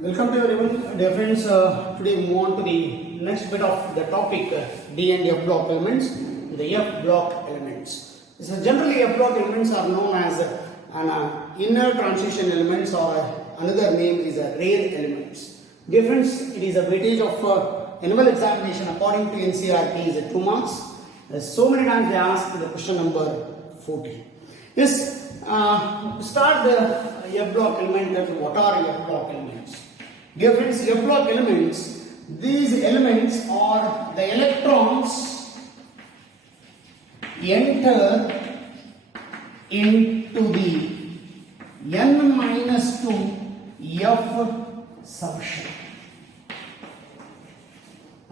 Welcome to everyone, dear friends. Today we move on to the next bit of the topic, D and F block elements, the F block elements. So generally F block elements are known as an inner transition elements, or another name is a rare elements. Dear friends, it is a weightage of annual examination according to NCERT is 2 marks. So many times they ask the question number 14. Yes, start the F block element. What are F block elements? Dear friends, F block elements, these elements are the electrons enter into the n-2 F subshell.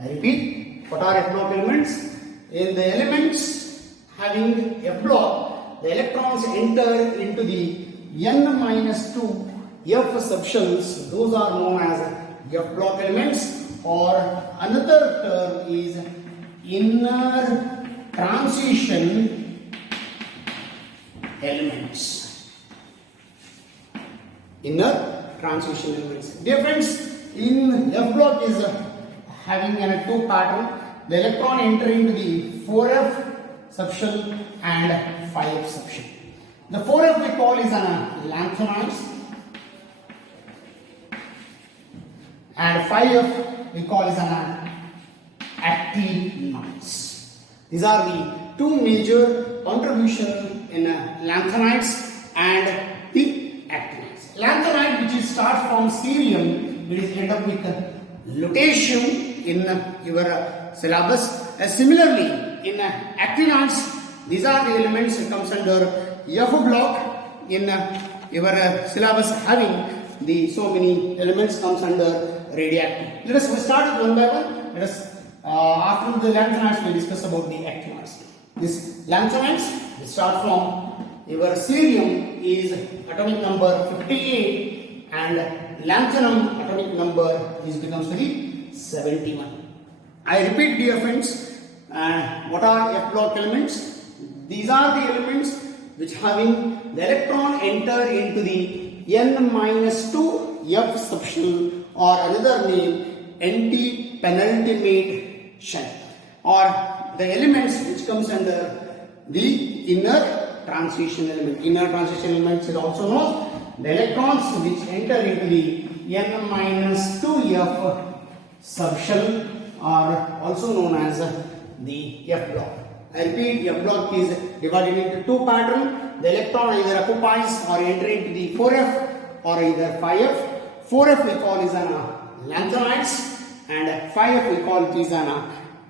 I repeat, what are F block elements? In the elements having F block, the electrons enter into the n-2 F subshells. Those are known as F block elements, or another term is inner transition elements. Inner transition elements. Dear friends, in F block is having a 2 pattern. The electron enter into the 4F subshell and 5F subshell. The 4F we call is an lanthanide, and 5F we call is an actinides. These are the two major contributions in lanthanides and the actinides. Lanthanide, which is start from cerium, it is end up with lutetium in your syllabus. Similarly, in actinides, these are the elements that comes under F block in your syllabus, having the so many elements comes under radioactive. Let us start with one by one. Let us after the lanthanides we discuss about the actinides. This lanthanides we start from your cerium is atomic number 58, and lanthanum atomic number is becomes to be 71. I repeat, dear friends, what are F block elements? These are the elements which having the electron enter into the n-2 F subshell, or another name Antipenalty shell, or the elements which comes under the inner transition element. Inner transition elements is also known the electrons which enter into the n-2 F subshell are also known as the F block. I repeat, F block is divided into 2 patterns. The electron either occupies or enter into the 4F or either 5F. 4F we call is an lanthanides, and 5F we call it is an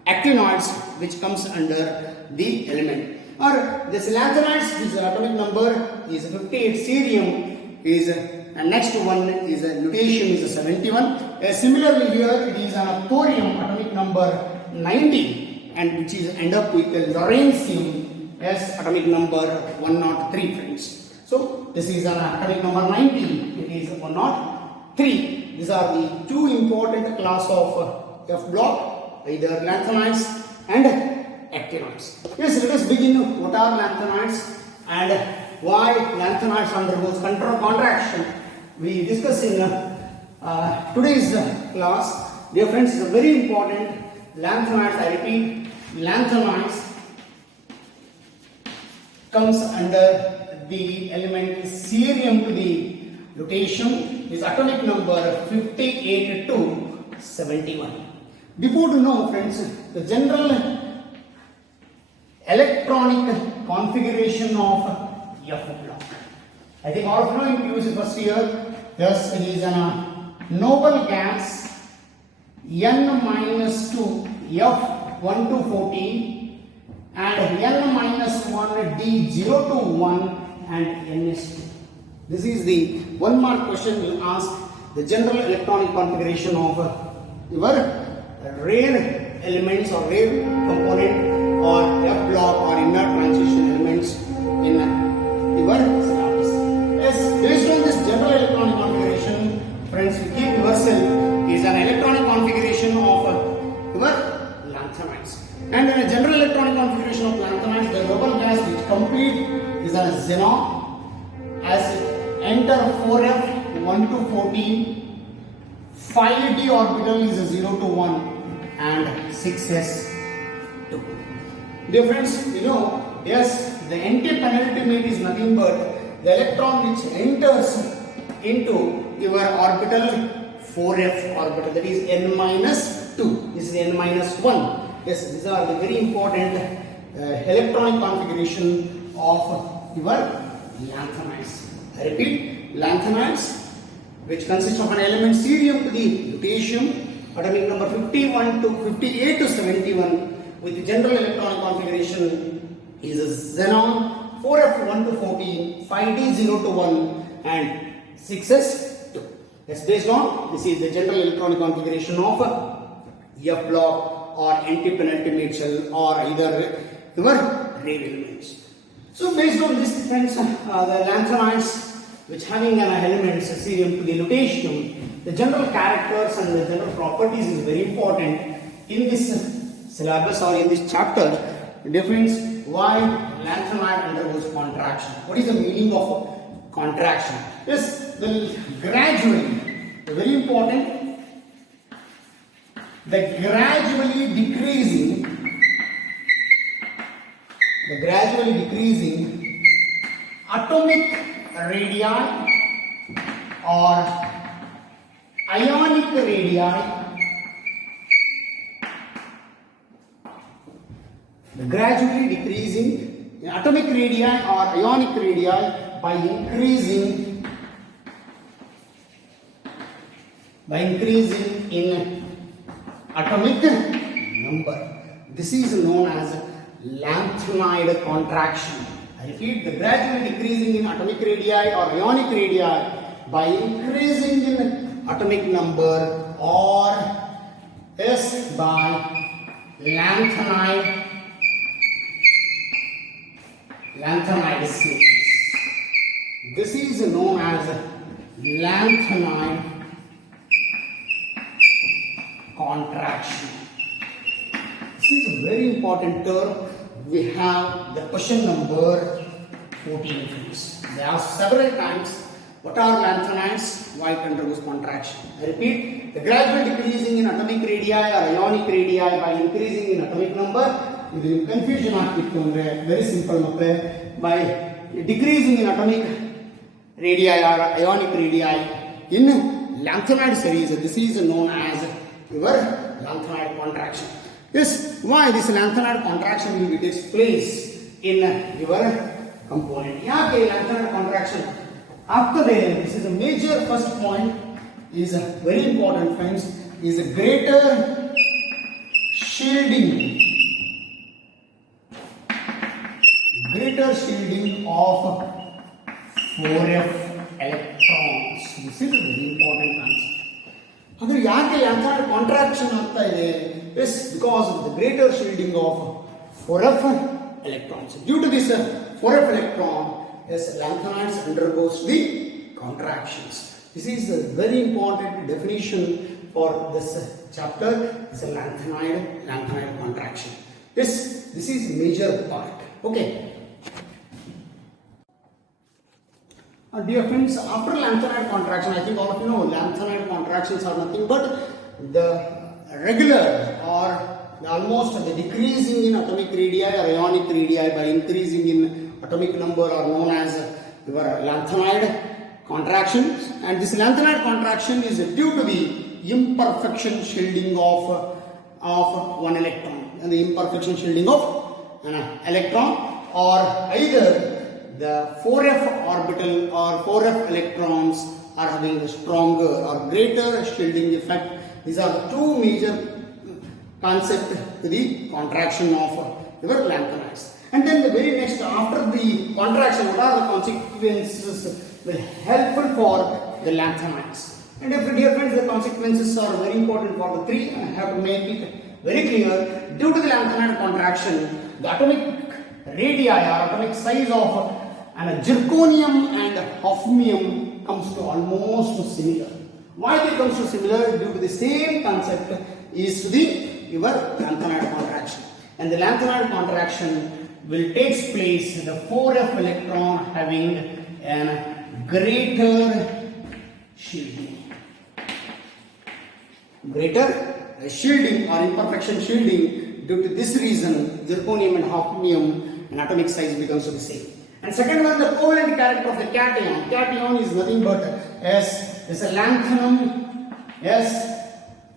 actinoids, which comes under the element. Or this lanthanides, this atomic number is 58, cerium is next one is lutetium is 71. Similarly here it is an thorium, atomic number 90, and which is end up with lawrencium as atomic number 103, friends. So this is an atomic number 90, it is 103. These are the two important class of F block, either lanthanides and actinoids. Yes, let us begin. What are lanthanides and why lanthanides undergoes contraction? We discuss in today's class. Dear friends, is a very important. Lanthanides, I repeat, lanthanides comes under the element cerium to the lutetium, is atomic number 58 to 71. Before to know, friends, the general electronic configuration of F block. I think all of you know in PUC first year, yes, it is a noble gas n-2 F1 to 14 and n-1 D0 to 1 and ns2. This is the 1 mark question will ask the general electronic configuration of your rare elements or rare component or F block or inner transition elements in your syllabus. Yes, based on this general electronic configuration, friends, you keep yourself is an electronic configuration of your lanthanides. And in a general electronic configuration of lanthanides, the noble gas which complete is a xenon as enter 4F 1 to 14 5d orbital is 0 to 1 and 6s 2. Dear friends, you know, yes, the antipenultimate is nothing but the electron which enters into your orbital 4f orbital, that is n minus 2. This is n minus 1. Yes, these are the very important electronic configuration of your lanthanides. I repeat, lanthanides, which consists of an element cerium to the lutetium, atomic number 58 to 71, with the general electronic configuration is a xenon 4f1 to 14, 5d 0 to 1 and 6s 2. That's based on, this is the general electronic configuration of F block or antipenultimate shell or either your ray elements. So based on this, friends, the lanthanides which having an element cerium to the lutetium, the general characters and the general properties is very important in this syllabus or in this chapter. Difference why lanthanide undergoes contraction. What is the meaning of contraction? Yes, gradually, very important, the gradually decreasing atomic radii or ionic radii, the gradually decreasing atomic radii or ionic radii by increasing in atomic number. This is known as lanthanide contraction. I repeat, the gradually decreasing in atomic radii or ionic radii by increasing in atomic number or S by lanthanide series. This is known as lanthanide contraction. This is a very important term. We have the question number 14, friends. They ask several times, what are lanthanides? Why it undergoes contraction? I repeat, the gradual decreasing in atomic radii or ionic radii by increasing in atomic number. This confusion very simple. By decreasing in atomic radii or ionic radii in lanthanide series, this is known as your lanthanide contraction. Yes, why this lanthanide contraction will takes place in your component? Yaake lanthanide contraction after this is a major first point is very important, friends, is a greater shielding of 4f electrons. This is a very important concept. अगर यहाँ के lanthanide contraction आता है, yes, because of the greater shielding of 4f electrons. Due to this 4f electron, yes, lanthanides undergoes the contractions. This is a very important definition for this chapter. It's a lanthanide contraction. Yes, this is major part. Okay. Dear friends, after lanthanide contraction, I think all of you know lanthanide contractions are nothing but the regular or almost the decreasing in atomic radii or ionic radii by increasing in atomic number are known as your lanthanide contractions. And this lanthanide contraction is due to the imperfection shielding of one electron, and the imperfection shielding of an electron, or either the 4f orbital or 4f electrons are having a stronger or greater shielding effect. These are the two major concepts to the contraction of your lanthanides. And then the very next, after the contraction, what are the consequences will helpful for the lanthanides? And if, dear friends, the consequences are very important for the three, I have to make it very clear. Due to the lanthanide contraction, the atomic radii or atomic size of zirconium and hafnium comes to almost similar. Why it comes to similar? Due to the same concept is the your lanthanide contraction. And the lanthanide contraction will take place in the 4f electron having a greater shielding. greater shielding or imperfection shielding. Due to this reason, zirconium and hafnium and atomic size becomes the same. And second one, the covalent character of the cation. Cation is nothing but S is a lanthanum, S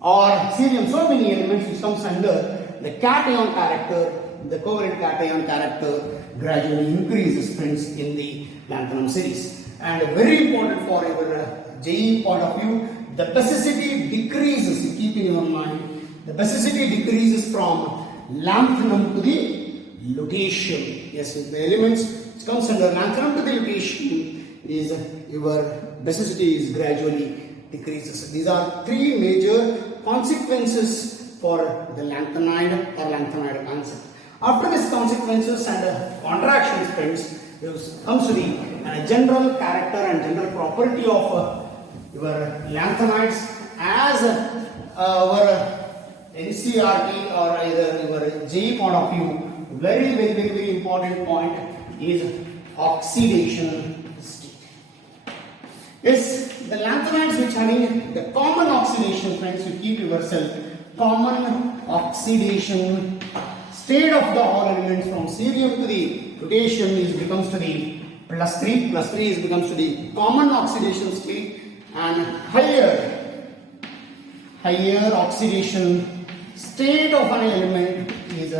or cerium. So many elements which comes under the cation character. The covalent cation character gradually increases, friends, in the lanthanum series. And very important for your JE point of view, the basicity decreases. Keep in your mind, the basicity decreases from lanthanum to the lutetium. Yes, the elements which comes under lanthanum to the lutetium is your basicity is gradually decreases. These are three major consequences for the lanthanide or lanthanide concept. After these consequences and contractions, friends, comes to the general character and general property of your lanthanides as our NCRT or either your JE point of view. Very important point is oxidation state. Yes, the lanthanides which having the common oxidation, friends, you keep yourself common oxidation state of the all elements from cerium to the lutetium is becomes to the +3. +3 is becomes to the common oxidation state, and higher oxidation state of an element is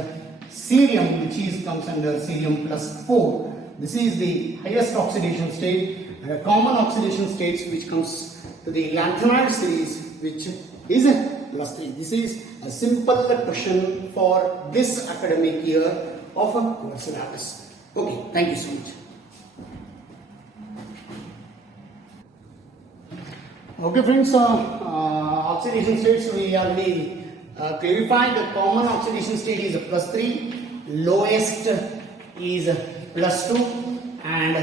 cerium, which is comes under cerium +4. This is the highest oxidation state, and a common oxidation states which comes to the lanthanide series, which is +3. This is a simple question for this academic year of your syllabus. Okay, thank you so much. Okay, friends, oxidation states we already clarified. The common oxidation state is +3, lowest is +2, and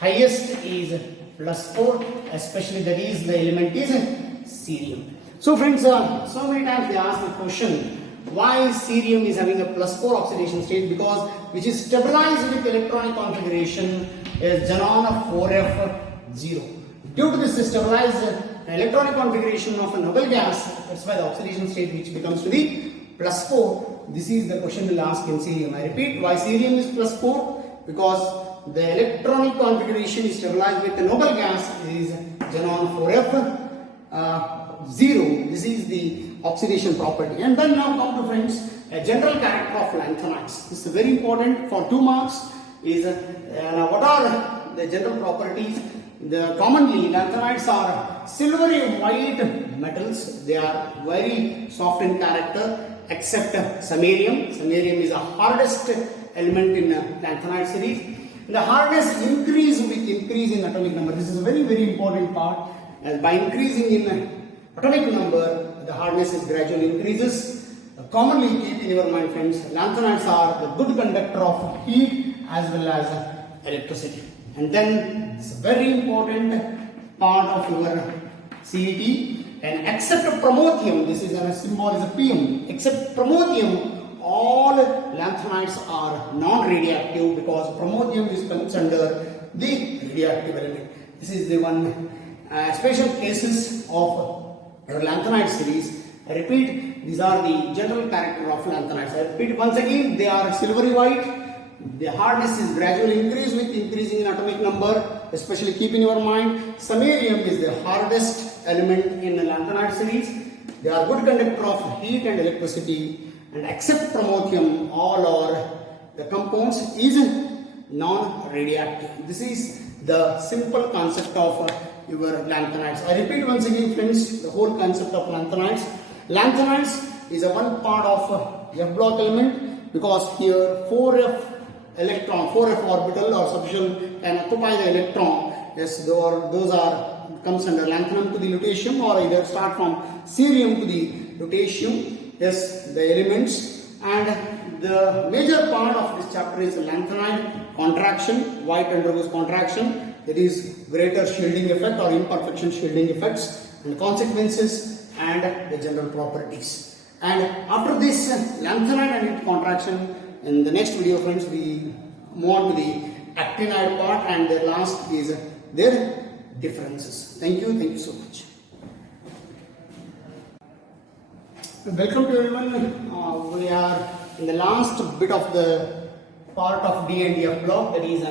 highest is +4, especially that is the element is cerium. So friends, so many times they ask the question, why cerium is having a +4 oxidation state? Because which is stabilized with electronic configuration is xenon of 4F0. Due to this stabilized electronic configuration of a noble gas, that's why the oxidation state which becomes to be +4. This is the question we'll ask in cerium. I repeat, why cerium is +4? Because the electronic configuration is stabilized with the noble gas is xenon 4F0. This is the oxidation property. And then now come to, friends, a general character of lanthanides. This is very important for 2 marks. Is what are the general properties? Commonly lanthanides are silvery white metals. They are very soft in character, except samarium. Samarium is the hardest element in lanthanide series. The hardness increase with increase in atomic number. This is a very important part. As by increasing in atomic number, the hardness is gradually increases. Commonly keep in your mind, friends, lanthanides are the good conductor of heat as well as electricity. And then it's a very important part of your CET. And except promethium, this is a symbol is a PM. Except promethium, all lanthanides are non-radioactive because promethium is comes under the radioactive element. This is the one special cases of your lanthanide series. I repeat, these are the general character of lanthanides. I repeat once again, they are silvery white. The hardness is gradually increased with increasing in atomic number. Especially keep in your mind, samarium is the hardest element in the lanthanide series. They are good conductor of heat and electricity. And except promethium, all are the compounds is non-radioactive. This is the simple concept of your lanthanides. I repeat once again, friends, the whole concept of lanthanides. Lanthanides is a one part of F block element because here 4F electron, 4F orbital or substitution can occupy the electron. Yes, those are comes under lanthanum to the lutetium, or either start from cerium to the lutetium. Yes, the elements. And the major part of this chapter is the lanthanide contraction. White undergoes contraction. That is greater shielding effect or imperfection shielding effects and consequences and the general properties. And after this lanthanide and its contraction, in the next video, friends, we move on to the actinide part, and the last is their differences. Thank you so much. welcome to everyone. We are in the last bit of the part of D and F block, that is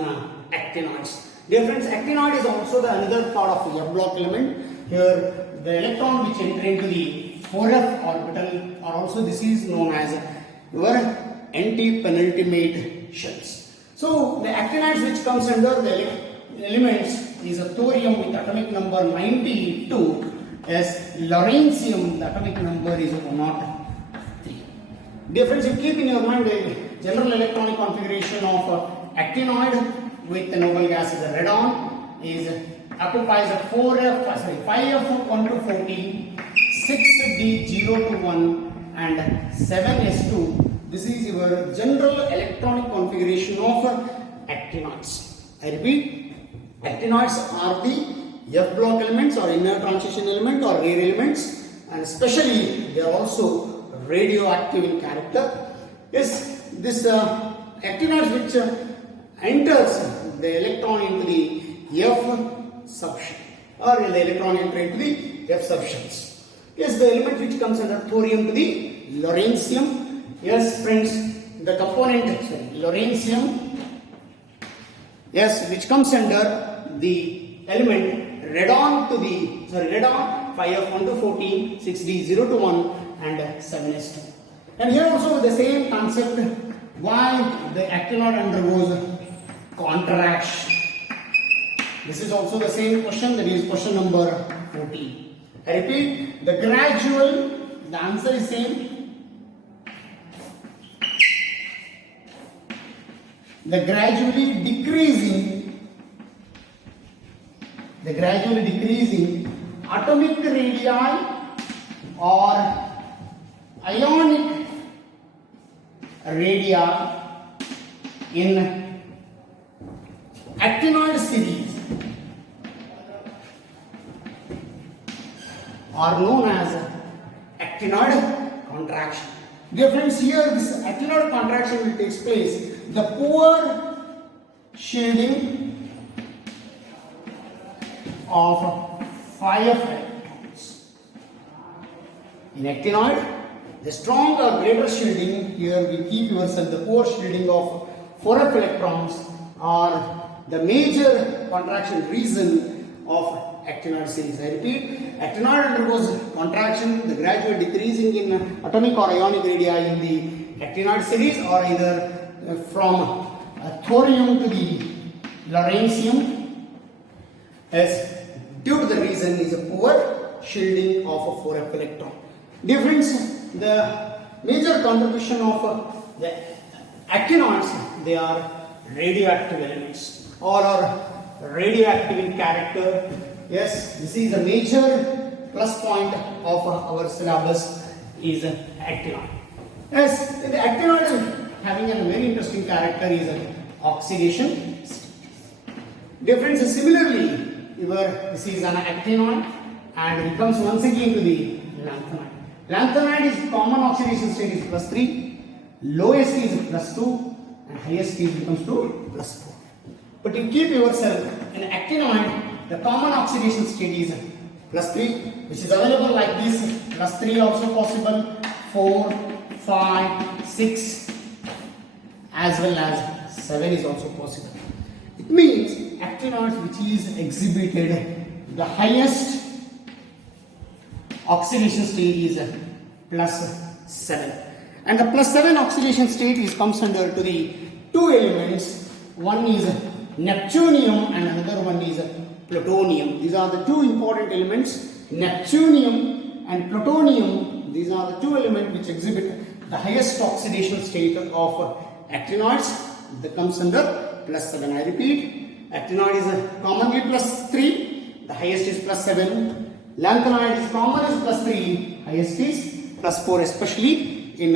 actinoids. Dear friends, actinoid is also the another part of the F block element. Here the electron which enter into the 4f orbital, or also this is known as your antipenultimate shells. So the actinoids which comes under the elements is a thorium with atomic number 92. As lawrencium, the atomic number is 103. Dear friends, you keep in your mind the general electronic configuration of actinoid with the noble gas is a radon occupies a 5f 1 to 14, 6d 0 to 1 and 7s2. This is your general electronic configuration of actinoids. I repeat, actinoids are the F block elements or inner transition element or rare elements, and especially they are also radioactive in character. Yes, this actinoids which enters the electron into the F subshell, or the electron enter into the F subshells. Yes, the element which comes under thorium to the lawrencium. Yes, friends, the component lawrencium. Yes, which comes under the element radon to the radon 5f 1 to 14, 6d 0 to 1 and 7s2. And here also the same concept, why the actinoid undergoes contraction. This is also the same question, that is question number 14. I repeat, the gradual, the answer is same. The gradually decreasing atomic radii or ionic radii in actinoid series are known as actinoid contraction. Dear friends, here this actinoid contraction will take place. The poor shielding of 5 electrons. In actinoid, the strong or greater shielding, here we keep yourself the poor shielding of 4f electrons are the major contraction reason of actinoid series. I repeat, actinoid undergoes contraction, the gradual decreasing in atomic or ionic radii in the actinoid series, or either from thorium to the lawrencium, as due to the reason is a poor shielding of a 4f electron. Dear friends, the major contribution of the actinoids, they are radioactive elements or are radioactive in character. Yes, this is a major plus point of our syllabus is actinoid. Yes, the actinoid is having a very interesting character is oxidation. Dear friends, similarly, this is an actinoid and it comes once again to the lanthanide. Lanthanide is common oxidation state is +3, lowest is +2 and highest is becomes to +4. But you keep yourself in actinoid, the common oxidation state is +3, which is available like this, +3 also possible, 4, 5, 6 as well as 7 is also possible. It means actinoids which is exhibited the highest oxidation state is +7, and the +7 oxidation state is comes under to the two elements. One is neptunium and another one is plutonium. These are the two important elements, neptunium and plutonium. These are the two elements which exhibit the highest oxidation state of actinoids. That comes under +7. I repeat, actinoid is commonly +3, the highest is +7. Lanthanide is common is +3, highest is +4, especially in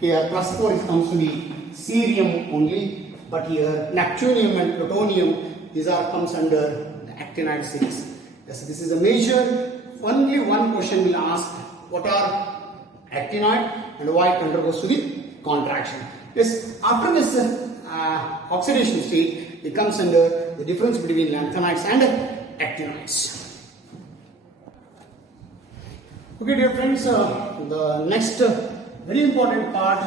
here +4 it comes to the cerium only, but here neptunium and plutonium, these are comes under the actinide series. Yes, this is a major, only one question will ask, what are actinoid and why it undergoes to the contraction. Yes, after this oxidation state, it comes under the difference between lanthanides and actinoids. Okay, dear friends, the next very important part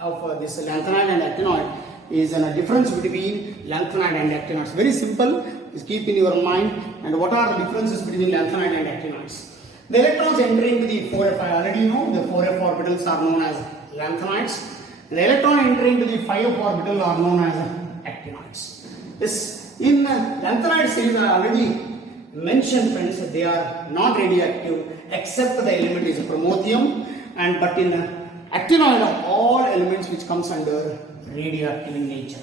of this lanthanide and actinoid is a difference between lanthanide and actinoids. Very simple, just keep in your mind. And what are the differences between lanthanide and actinoids? The electrons entering the 4f, I already know the 4f orbitals are known as lanthanides. The electron entering to the 5f orbital are known as actinoids. Yes, in lanthanide series I already mentioned, friends, they are not radioactive except the element is promethium, and but in actinoid all elements which comes under radioactive in nature.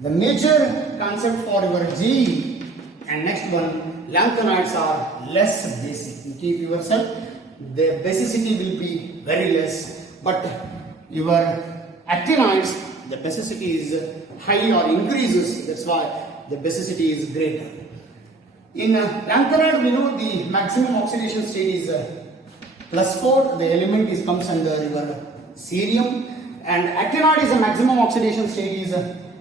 The major concept for your GE and next one, lanthanides are less basic. You keep yourself, the basicity will be very less, but your actinoids, the basicity is high or increases, that's why the basicity is greater. In lanthanide, we know the maximum oxidation state is +4, the element comes under your cerium, and actinoid is the maximum oxidation state is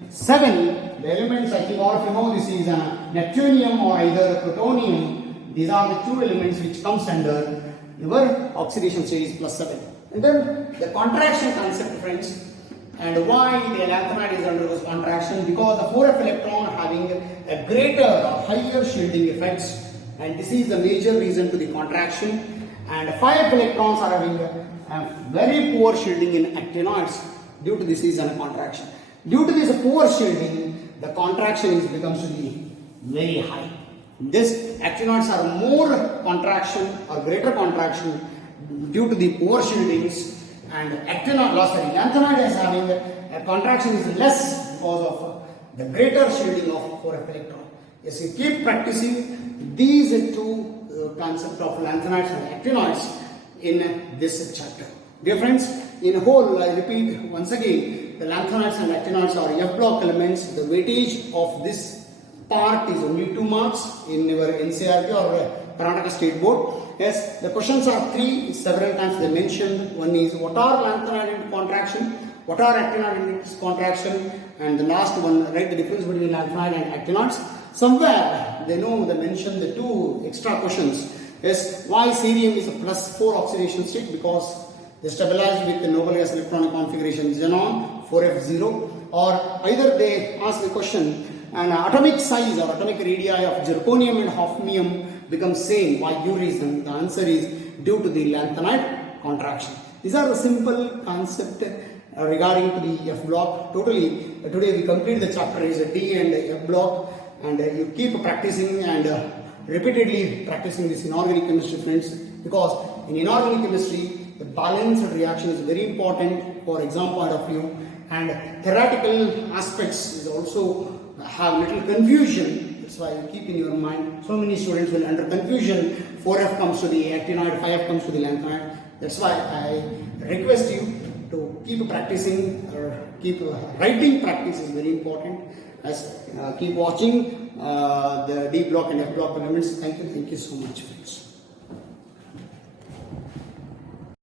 7, the elements, I think all of you know this is neptunium or either plutonium. These are the two elements which comes under your oxidation state is +7. And then the contraction concept, friends, and why the lanthanide is undergoes contraction, because the 4f electron having a greater or higher shielding effects, and this is the major reason to the contraction, and 5f electrons are having a very poor shielding in actinoids. Due to this is a contraction. Due to this poor shielding, the contraction becomes to be very high. This actinoids are more contraction or greater contraction due to the poor shieldings, and lanthanide is having a contraction is less because of the greater shielding of 4f electron. Yes, you keep practicing these two concepts of lanthanides and actinoids in this chapter. Dear friends, in whole, I repeat once again, the lanthanides and actinoids are F block elements. The weightage of this part is only 2 marks in your NCERT or Karnataka State Board. Yes, the questions are 3, several times they mentioned. One is what are lanthanide into contraction, what are actinoid into contraction, and the last one, write the difference between lanthanide and actinoids. Somewhere they mention the 2 extra questions. Yes, why cerium is a +4 oxidation state? Because they stabilize with the noble gas electronic configuration xenon 4f0, or either they ask the question an atomic size or atomic radii of zirconium and hafnium becomes same. Why? Due reason. The answer is due to the lanthanide contraction. These are the simple concept regarding to the F block. Totally today we complete the chapter is a D and F block, and you keep practicing and repeatedly practicing this inorganic chemistry, friends, because in inorganic chemistry the balanced reaction is very important for exam point of view, and theoretical aspects is also have little confusion. That's why you keep in your mind. So many students will under confusion. 4f comes to the actinoid, 5f comes to the lanthanide. That's why I request you to keep practicing or keep writing practice is very important. As keep watching the D block and F block elements. Thank you so much, friends.